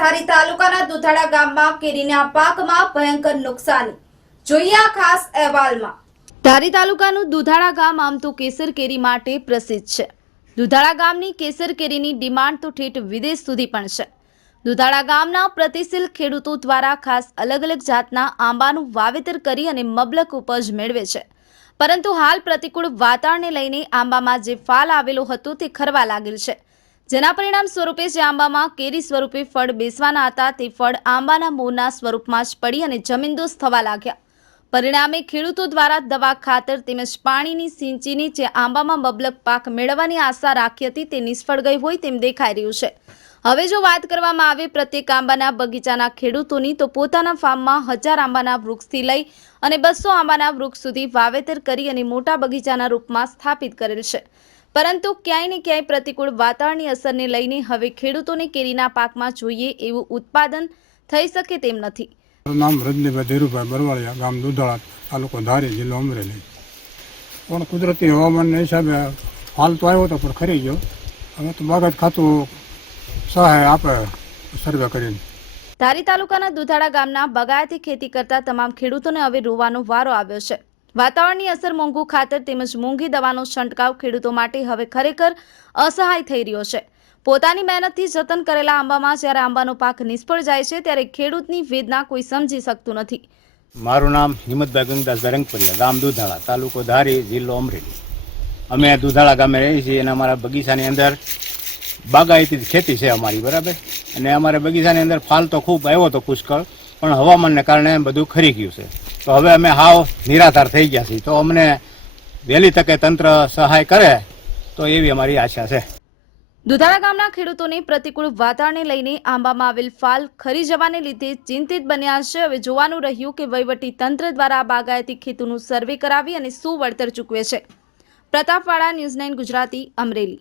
ધારી તાલુકાના દુધાડા ગામમાં કેરીના પાકમાં ભયંકર નુકસાની. જોઈએ આ ખાસ અહેવાલમાં. ધારી તાલુકાનું દુધાડા ગામ આમ તો કેસર કેરી માટે પ્રસિદ્ધ છે. દુધાડા ગામની કેસર કેરીની ડિમાન્ડ તો ઠેઠ વિદેશ સુધી પણ છે. દુધાળા ગામના પ્રતિશીલ ખેડૂતો દ્વારા ખાસ અલગ અલગ જાતના આંબાનું વાવેતર કરી અને મબલક ઉપજ મેળવે છે. પરંતુ હાલ પ્રતિકૂળ વાતાવરણને લઈને આંબામાં જે ફાલ આવેલો હતો તે ખરવા લાગેલ છે. જેના પરિણામ સ્વરૂપે જે આંબામાં કેરી સ્વરૂપે ફળ બેસવાના હતા. તે ફળ આંબાના મૂળના સ્વરૂપમાં જ પડી અને જમીનદોસ્ત થવા લાગ્યા. પરિણામે ખેડૂતો દ્વારા દવા ખાતર તેમજ પાણીની સિંચીની જે આંબામાં મબલક પાક મેળવવાની આશા રાખી હતી તે નિષ્ફળ ગઈ હોય તેમ દેખાઈ રહ્યું છે. હવે જો વાત કરવામાં આવે પ્રત્યેક આંબાના બગીચાના ખેડૂતોની, તો પોતાના ફાર્મમાં હજાર આંબાના વૃક્ષથી લઈ અને બસો આંબાના વૃક્ષ સુધી વાવેતર કરી અને મોટા બગીચાના રૂપમાં સ્થાપિત કરેલ છે. પરંતુ ક્યાંય ને ક્યાંય પ્રતિકૂળ વાતાવરણની અસરને લઈને હવે ખેડૂતોને કેરીના પાકમાં જોઈએ એવું ઉત્પાદન થઈ શકે તેમ નથી. મારું નામ રજનીભાઈ ધીરુભાઈ બરવાળિયા ગામ દુધાળા તાલુકો ધારી જિલ્લો અમરેલી. પણ કુદરતી હવામાનના હિસાબે હાલ તો આવ્યો હતો પણ ખરી ગયો. હવે તો બાગાયત ખાતું સહાય આપે સર્વે કરીને. ધારી તાલુકાના દુધાળા ગામના બગાયતી ખેતી કરતા તમામ ખેડૂતોને હવે રોવાનો વારો આવ્યો છે. વાતાવરણની અસર મોંઘું ખાતર તેમજ મોંઘી દવાનો છંટકાવ ખેડૂતો માટે હવે ખરેખર અસહાય થઈ રહ્યો છે. પોતાની મહેનતથી જતન કરેલા આંબામાં જ્યારે આંબાનો પાક નિષ્ફળ જાય છે, ત્યારે ખેડૂતની વેદના કોઈ સમજી શકતું નથી. મારું નામ હિંમતભાઈ ગંગદાસભાઈ દરંગપુરિયા ગામ દુધાળા, તાલુકો ધારી, જિલ્લો અમરેલી. અમે દુધાળા ગામે રહીએ છીએ અને અમારા બગીચાની અંદર બાગાયતી ખેતી છે અમારી, બરાબર? અને અમારે બગીચાની અંદર ફાલ તો ખૂબ આવ્યો હતો પુષ્કળ, પણ હવામાનને કારણે બધું ખરી ગયું છે. તો હવે અમે હાવ નિરાધાર થઈ ગયા છીએ. તો અમને વહેલી તકે તંત્ર સહાય કરે, તો એવી અમારી આશા છે. દુધાળા ગામના ખેડૂતોની પ્રતિકૂળ વાતાવરણને લઈને આંબામાં આવેલ ફાલ ખરી જવાને લીધે ચિંતિત બન્યા છે. હવે જોવાનું રહ્યું કે વહીવટી તંત્ર દ્વારા બાગાયતી ખેતીનું સર્વે કરાવી અને શું વળતર ચૂકવે છે. પ્રતાપવાળા ન્યૂઝ નાઇન ગુજરાતી, અમરેલી.